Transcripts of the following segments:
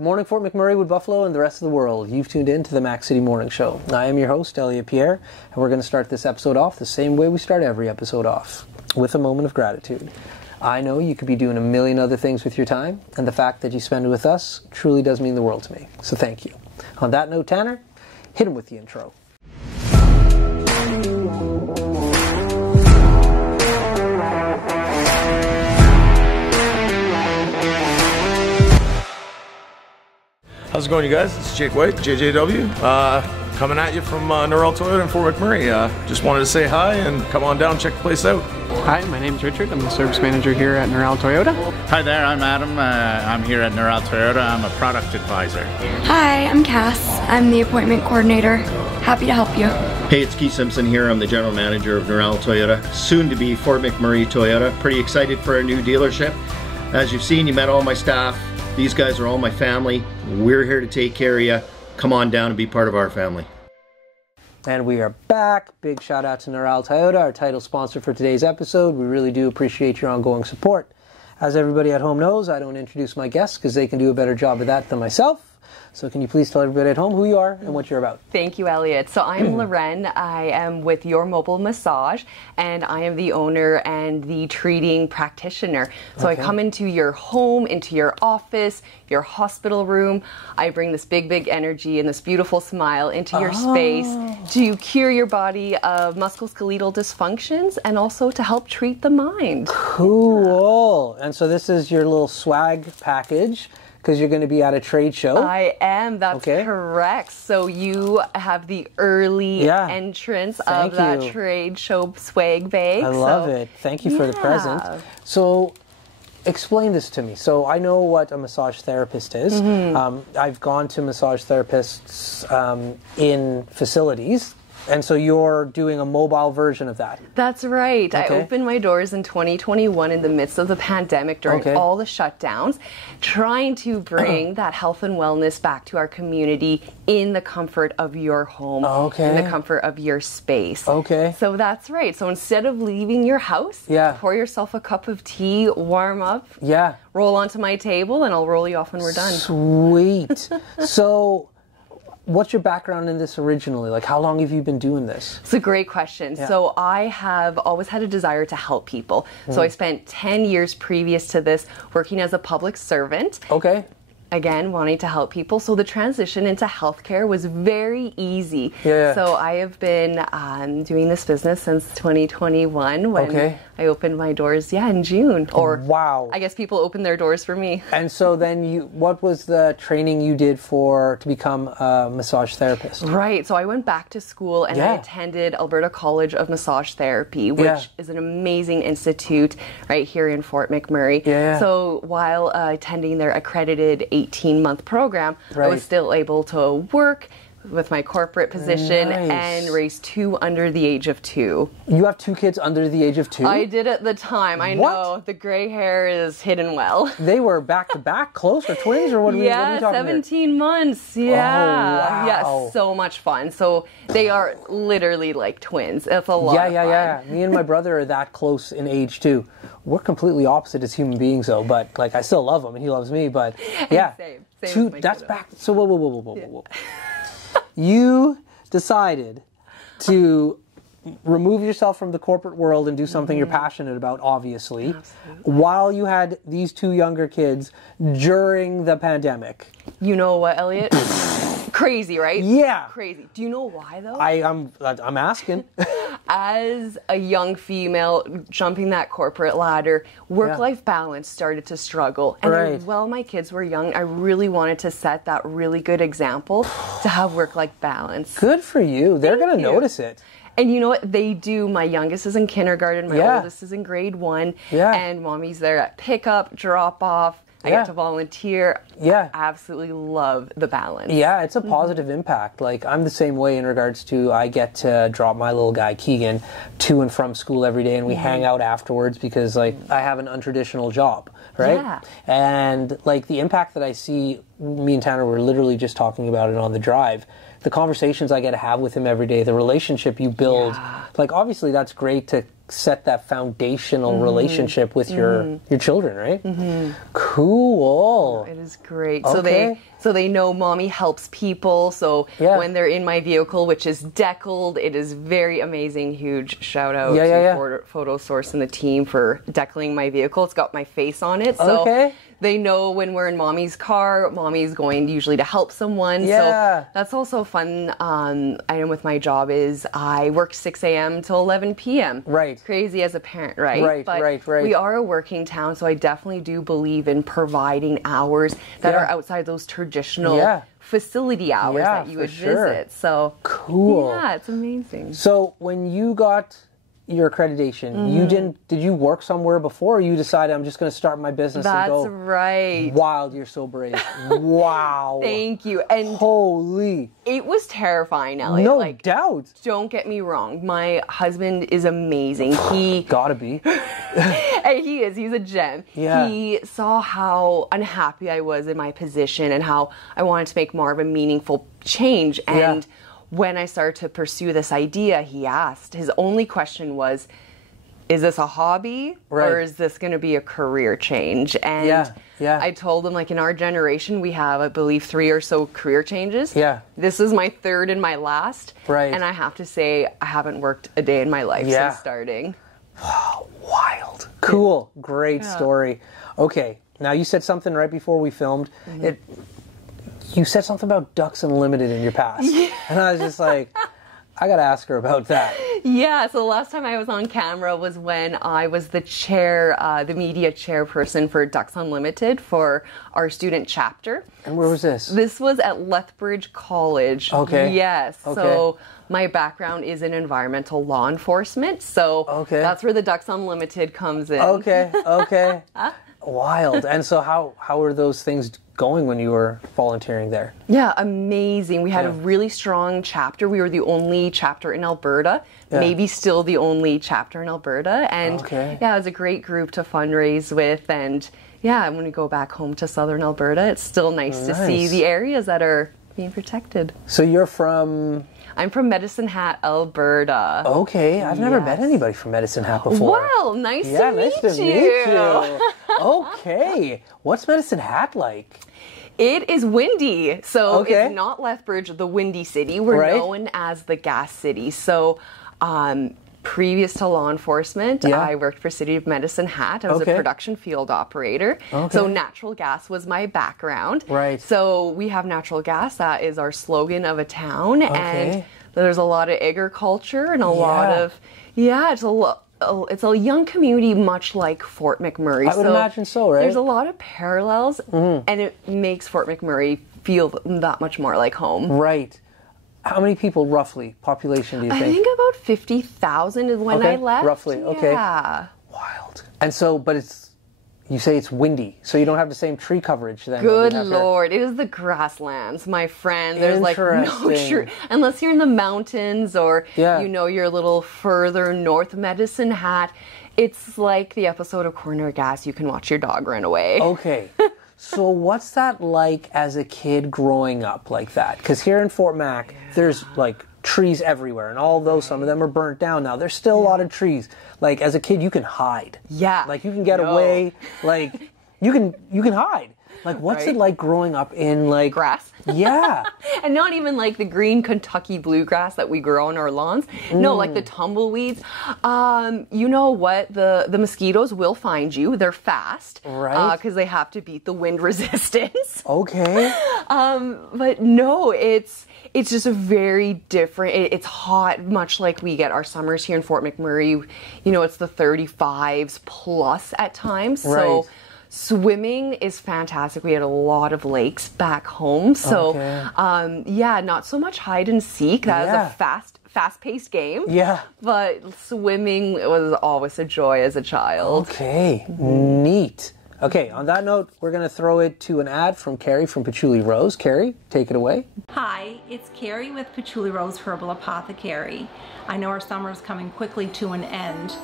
Good morning, Fort McMurray, Wood Buffalo, and the rest of the world. You've tuned in to the Mac City Morning Show. I am your host, Elliot Pierre, and we're going to start this episode off the same way we start every episode off, with a moment of gratitude. I know you could be doing a million other things with your time, and the fact that you spend it with us truly does mean the world to me. So thank you. On that note, Tanner, hit him with the intro. How's it going, you guys? It's Jake White, JJW, coming at you from Norrell Toyota in Fort McMurray. Just wanted to say hi and come on down, check the place out. Hi, my name's Richard. I'm the service manager here at Norrell Toyota. Hi there, I'm Adam. I'm here at Norrell Toyota. I'm a product advisor. Hi, I'm Cass. I'm the appointment coordinator. Happy to help you. Hey, it's Keith Simpson here. I'm the general manager of Norrell Toyota, soon to be Fort McMurray Toyota. Pretty excited for our new dealership. As you've seen, you met all my staff. These guys are all my family. We're here to take care of you. Come on down and be part of our family. And we are back. Big shout out to Norrell Toyota, our title sponsor for today's episode. We really do appreciate your ongoing support. As everybody at home knows, I don't introduce my guests because they can do a better job of that than myself. So can you please tell everybody at home who you are and what you're about? Thank you, Elliot. So I'm Loren. I am with Your Mobile Massage, and I am the owner and the treating practitioner. So I come into your home, into your office, your hospital room. I bring this big energy and this beautiful smile into your space to cure your body of musculoskeletal dysfunctions and also to help treat the mind. Cool. And so this is your little swag package, because you're going to be at a trade show. I am, that's correct. So you have the early entrance of that trade show swag bag. I love it. Thank you for the present. So explain this to me. So I know what a massage therapist is. I've gone to massage therapists in facilities. And so you're doing a mobile version of that. That's right. I opened my doors in 2021 in the midst of the pandemic during all the shutdowns, trying to bring that health and wellness back to our community in the comfort of your home, in the comfort of your space. So that's right. So instead of leaving your house, pour yourself a cup of tea, warm up, roll onto my table, and I'll roll you off when we're done. Sweet. So what's your background in this originally? Like, how long have you been doing this? It's a great question. So I have always had a desire to help people. So I spent 10 years previous to this working as a public servant. Again, wanting to help people. So the transition into healthcare was very easy. So I have been doing this business since 2021 when I opened my doors, in June. Or I guess people opened their doors for me. And so then what was the training you did to become a massage therapist? Right. So I went back to school and I attended Alberta College of Massage Therapy, which is an amazing institute right here in Fort McMurray. So while attending their accredited 18-month program, I was still able to work with my corporate position and raise 2 under the age of 2. You have 2 kids under the age of 2? I did at the time. I know. The gray hair is hidden well. They were back-to-back, close, or twins, or what are we talking 17 months. Yeah, so much fun. So they are literally like twins. It's a lot of fun. Me and my brother are that close in age, too. We're completely opposite as human beings, though, but like I still love him and he loves me, but Same that's back. So whoa. You decided to remove yourself from the corporate world and do something you're passionate about, obviously, while you had these 2 younger kids during the pandemic. You know what, Elliot? Crazy, right? Yeah. Crazy. Do you know why, though? I'm asking. As a young female jumping that corporate ladder, work-life balance started to struggle. And while my kids were young, I really wanted to set that really good example to have work-life balance. Good for you. They're going to notice it. And you know what? They do. My youngest is in kindergarten. My oldest is in grade 1. And mommy's there at pickup, drop-off. I get to volunteer. I absolutely love the balance. Yeah, it's a positive impact. Like, I'm the same way in regards to I get to drop my little guy, Keegan, to and from school every day, and we hang out afterwards because, like, I have an untraditional job, right? And, like, the impact that I see me and Tanner were literally just talking about it on the drive. The conversations I get to have with him every day, the relationship you build, like obviously that's great to set that foundational relationship with your children, right? Cool. It is great. Okay. So they know mommy helps people. So when they're in my vehicle, which is deckled, it is very amazing. Huge shout out to Photo Source and the team for deckling my vehicle. It's got my face on it. So they know when we're in mommy's car, mommy's going usually to help someone. So that's also a fun item with my job is I work 6 a.m. till 11 p.m. Right. Crazy as a parent, right? But we are a working town, so I definitely do believe in providing hours that are outside those traditional facility hours that you would visit. So cool. Yeah, it's amazing. So when you got your accreditation, did you work somewhere before, or you decided I'm just going to start my business and go? That's right. Wild, you're so brave. Wow. Thank you. And holy. It was terrifying, Elliot. No doubt. Don't get me wrong. My husband is amazing. He gotta be. He is. He's a gem. Yeah. He saw how unhappy I was in my position and how I wanted to make more of a meaningful change. And when I started to pursue this idea, he asked, his only question was, is this a hobby or is this going to be a career change? And I told him, like, in our generation, we have, I believe, 3 or so career changes. Yeah. This is my third and my last. Right. And I have to say, I haven't worked a day in my life since starting. Wild. Cool. Great story. Okay. Now, you said something right before we filmed. You said something about Ducks Unlimited in your past. And I was just like, I got to ask her about that. Yeah, so the last time I was on camera was when I was the chair, the media chairperson for Ducks Unlimited for our student chapter. And where was this? This was at Lethbridge College. Okay. Yes. Okay. So my background is in environmental law enforcement. So that's where the Ducks Unlimited comes in. Okay. Wild. And so how are those things going when you were volunteering there? Yeah, amazing. We had a really strong chapter. We were the only chapter in Alberta, maybe still the only chapter in Alberta. And it was a great group to fundraise with. And when we go back home to southern Alberta, it's still nice to see the areas that are being protected. So you're from... I'm from Medicine Hat, Alberta. Okay, I've never met anybody from Medicine Hat before. Well, nice to meet you. Okay, what's Medicine Hat like? It is windy, so it's not Lethbridge, the Windy City. We're known as the Gas City. So previous to law enforcement, I worked for City of Medicine Hat. I was a production field operator. So natural gas was my background. Right. So we have natural gas. That is our slogan of a town. And there's a lot of agriculture and a lot of, it's a young community, much like Fort McMurray. I would imagine so, right? There's a lot of parallels, and it makes Fort McMurray feel that much more like home. Right. How many people, roughly, population, do you think? I think about 50,000 is when I left. Roughly, Yeah. Wild. And so, but you say it's windy, so you don't have the same tree coverage then. Good Lord, it is the grasslands, my friend. There's like no tree, unless you're in the mountains or you're a little further north. Medicine Hat, it's like the episode of Corner Gas. You can watch your dog run away. Okay. So what's that like as a kid growing up like that? Because here in Fort Mac, there's like trees everywhere, and although some of them are burnt down now, there's still a lot of trees. Like as a kid, you can hide. Yeah. Like you can get away. Like you can hide. Like what's it like growing up in like grass? Yeah. And not even like the green Kentucky bluegrass that we grow on our lawns. No, like the tumbleweeds. You know what? The mosquitoes will find you. They're fast. Right. Because they have to beat the wind resistance. Okay. But no, it's just a very different, it's hot, much like we get our summers here in Fort McMurray. You know, it's the 35s plus at times. So swimming is fantastic. We had a lot of lakes back home. So, not so much hide and seek. That is a fast-paced game. Yeah. But swimming was always a joy as a child. Okay. Neat. Okay, on that note, we're going to throw it to an ad from Carrie from Patchouli Rose. Carrie, take it away. Hi, it's Carrie with Patchouli Rose Herbal Apothecary. I know our summer is coming quickly to an end.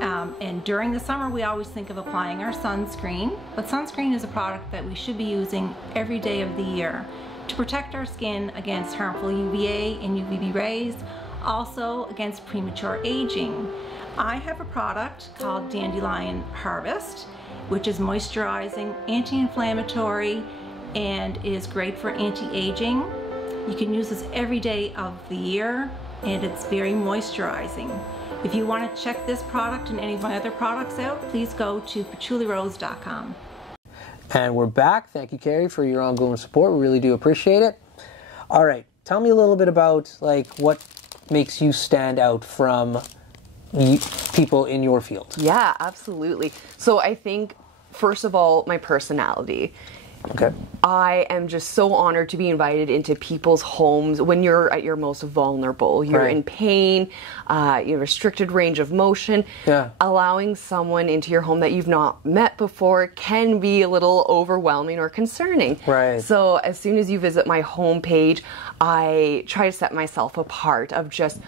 And during the summer, we always think of applying our sunscreen, but sunscreen is a product that we should be using every day of the year to protect our skin against harmful UVA and UVB rays, also against premature aging. I have a product called Dandelion Harvest, which is moisturizing, anti-inflammatory, and is great for anti-aging. You can use this every day of the year, and it's very moisturizing. If you want to check this product and any of my other products out, please go to patchoulirose.com. And we're back. Thank you, Carrie, for your ongoing support. We really do appreciate it. All right, tell me a little bit about like what makes you stand out from people in your field. Yeah, absolutely. So I think, first of all, my personality. Okay. I am just so honored to be invited into people's homes when you're at your most vulnerable. You're in pain, you have a restricted range of motion. Yeah. Allowing someone into your home that you've not met before can be a little overwhelming or concerning. Right. So as soon as you visit my homepage, I try to set myself apart of just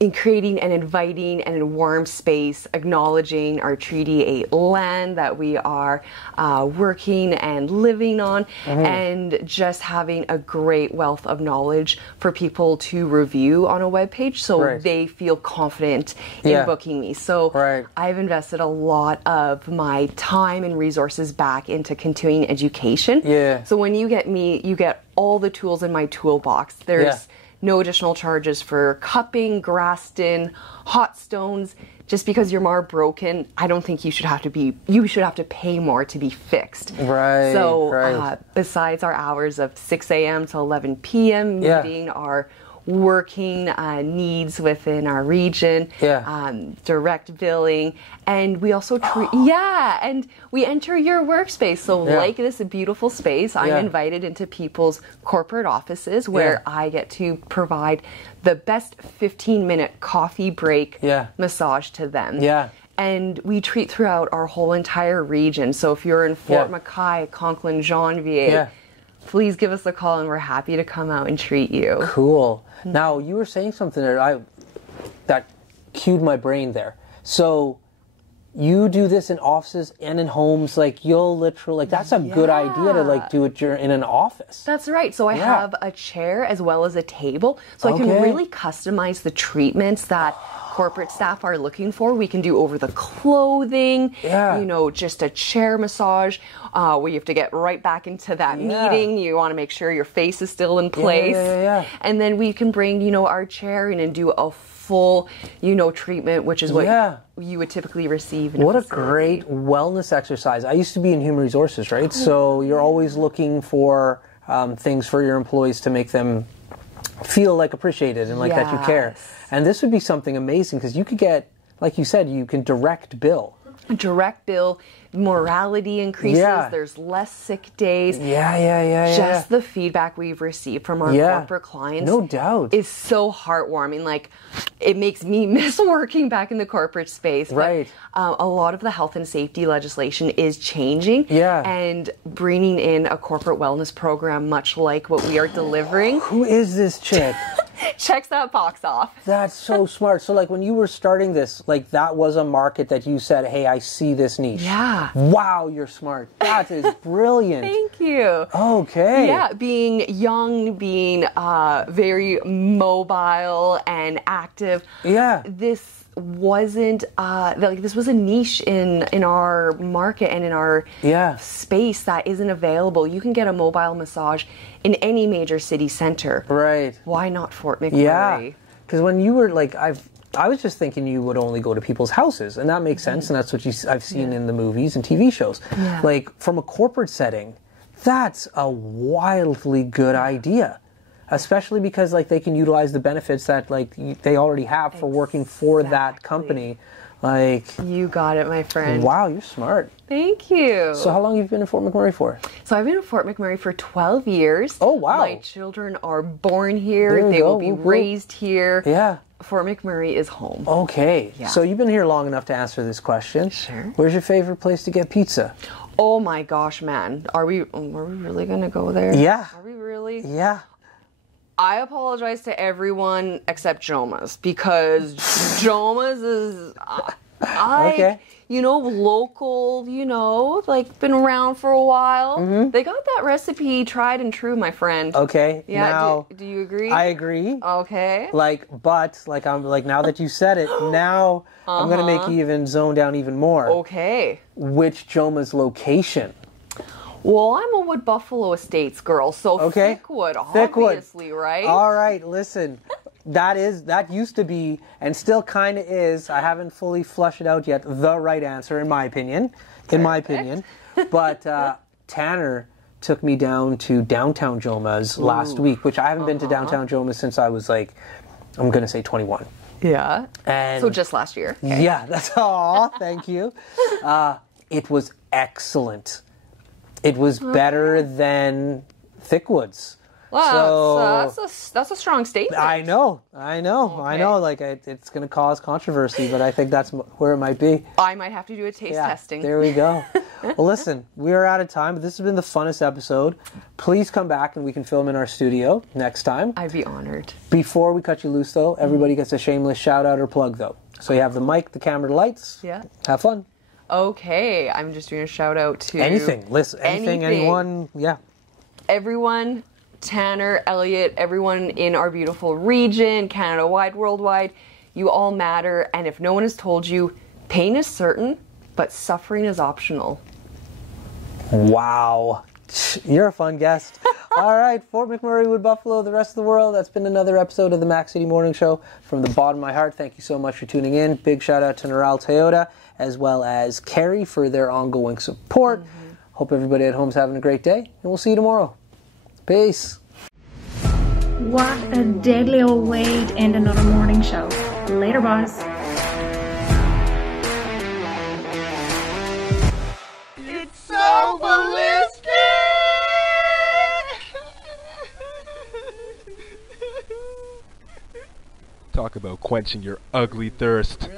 in creating and inviting and a warm space, acknowledging our Treaty 8 land that we are working and living on, and just having a great wealth of knowledge for people to review on a webpage so they feel confident in booking me. So I've invested a lot of my time and resources back into continuing education. Yeah. So when you get me, you get all the tools in my toolbox. There's no additional charges for cupping, Graston, hot stones. Just because you're more broken, I don't think you should have to pay more to be fixed. Right. So besides our hours of 6 a.m. to 11 p.m. meeting our working needs within our region, direct billing, and we also and we enter your workspace. So like this beautiful space, I'm invited into people's corporate offices where I get to provide the best 15-minute coffee break massage to them. And we treat throughout our whole entire region. So if you're in Fort Mackay, Conklin, Janvier, please give us a call and we're happy to come out and treat you. Cool. Now, you were saying something that cued my brain there. So you do this in offices and in homes, like you'll literally, like that's a good idea to like do it in an office. That's right. So I have a chair as well as a table. So I can really customize the treatments that corporate staff are looking for. We can do over the clothing, you know, just a chair massage where you have to get right back into that meeting. You want to make sure your face is still in place. And then we can bring, you know, our chair in and do a full, you know, treatment, which is what you would typically receive in What a a great wellness exercise. I used to be in human resources, right? So you're always looking for things for your employees to make them feel like appreciated and like that you care. And this would be something amazing because you could get, like you said, you can direct bill. Direct bill, morality increases, there's less sick days. Just the feedback we've received from our corporate clients, no doubt, is so heartwarming. Like, it makes me miss working back in the corporate space. Right. But, a lot of the health and safety legislation is changing. And bringing in a corporate wellness program, much like what we are delivering. Who is this chick? Checks that box off. That's so smart. So like when you were starting this, like that was a market that you said, hey, I see this niche. Wow, you're smart. That is brilliant. Thank you. Okay. Yeah, being young, being very mobile and active. This wasn't like this was a niche in our market and in our space that isn't available. You can get a mobile massage in any major city center. Right. Why not Fort McMurray? Yeah. Because when you were like, I was just thinking you would only go to people's houses, and that makes sense, and that's what I've seen in the movies and TV shows. Like from a corporate setting, that's a wildly good idea. Especially because like they can utilize the benefits that like they already have for working for that company. Like, you got it, my friend. Wow, you're smart. Thank you. So how long have you been in Fort McMurray for? So I've been in Fort McMurray for 12 years. Oh, wow. My children are born here. They will be raised here. Fort McMurray is home. Okay. So you've been here long enough to answer this question. Sure. Where's your favorite place to get pizza? Oh my gosh, man. Are we really going to go there? Yeah. Are we really? Yeah. I apologize to everyone except Joma's because Joma's is Okay. You know, local, you know, like been around for a while. They got that recipe tried and true, my friend. Okay. Yeah, now, do you agree? I agree. Okay. I'm like, now that you said it, now I'm going to make you even zone down even more. Okay. Which Joma's location? Well, I'm a Wood Buffalo Estates girl, so Thickwood, obviously, right? All right, listen. That used to be, and still kind of is, I haven't fully flushed it out yet, the right answer, in my opinion. But Tanner took me down to downtown Joma's last week, which I haven't been to downtown Joma's since I was like, I'm going to say 21. Yeah. And so just last year. Okay. Yeah, that's all. Thank you. It was excellent. It was better than Thickwoods. Wow, so that's a strong statement. I know. Like it's going to cause controversy, but I think that's where it might be. I might have to do a taste testing. There we go. Well, listen, we are out of time, but this has been the funnest episode. Please come back and we can film in our studio next time. I'd be honored. Before we cut you loose, though, everybody gets a shameless shout out or plug, though. So you have the mic, the camera, the lights. Yeah. Have fun. Okay, I'm just doing a shout out to anything. Listen, anything, anyone. Yeah. Everyone. Tanner, Elliot, everyone in our beautiful region, Canada-wide, worldwide, you all matter, and if no one has told you, pain is certain, but suffering is optional. Wow. You're a fun guest. All right, Fort McMurray, Wood Buffalo, the rest of the world, that's been another episode of the Mac City Morning Show. From the bottom of my heart, thank you so much for tuning in. Big shout out to Neural Toyota, as well as Kerry for their ongoing support. Hope everybody at home is having a great day, and we'll see you tomorrow. Peace. What a deadly old way to end another morning show. Later, boss. It's so ballistic! Talk about quenching your ugly thirst.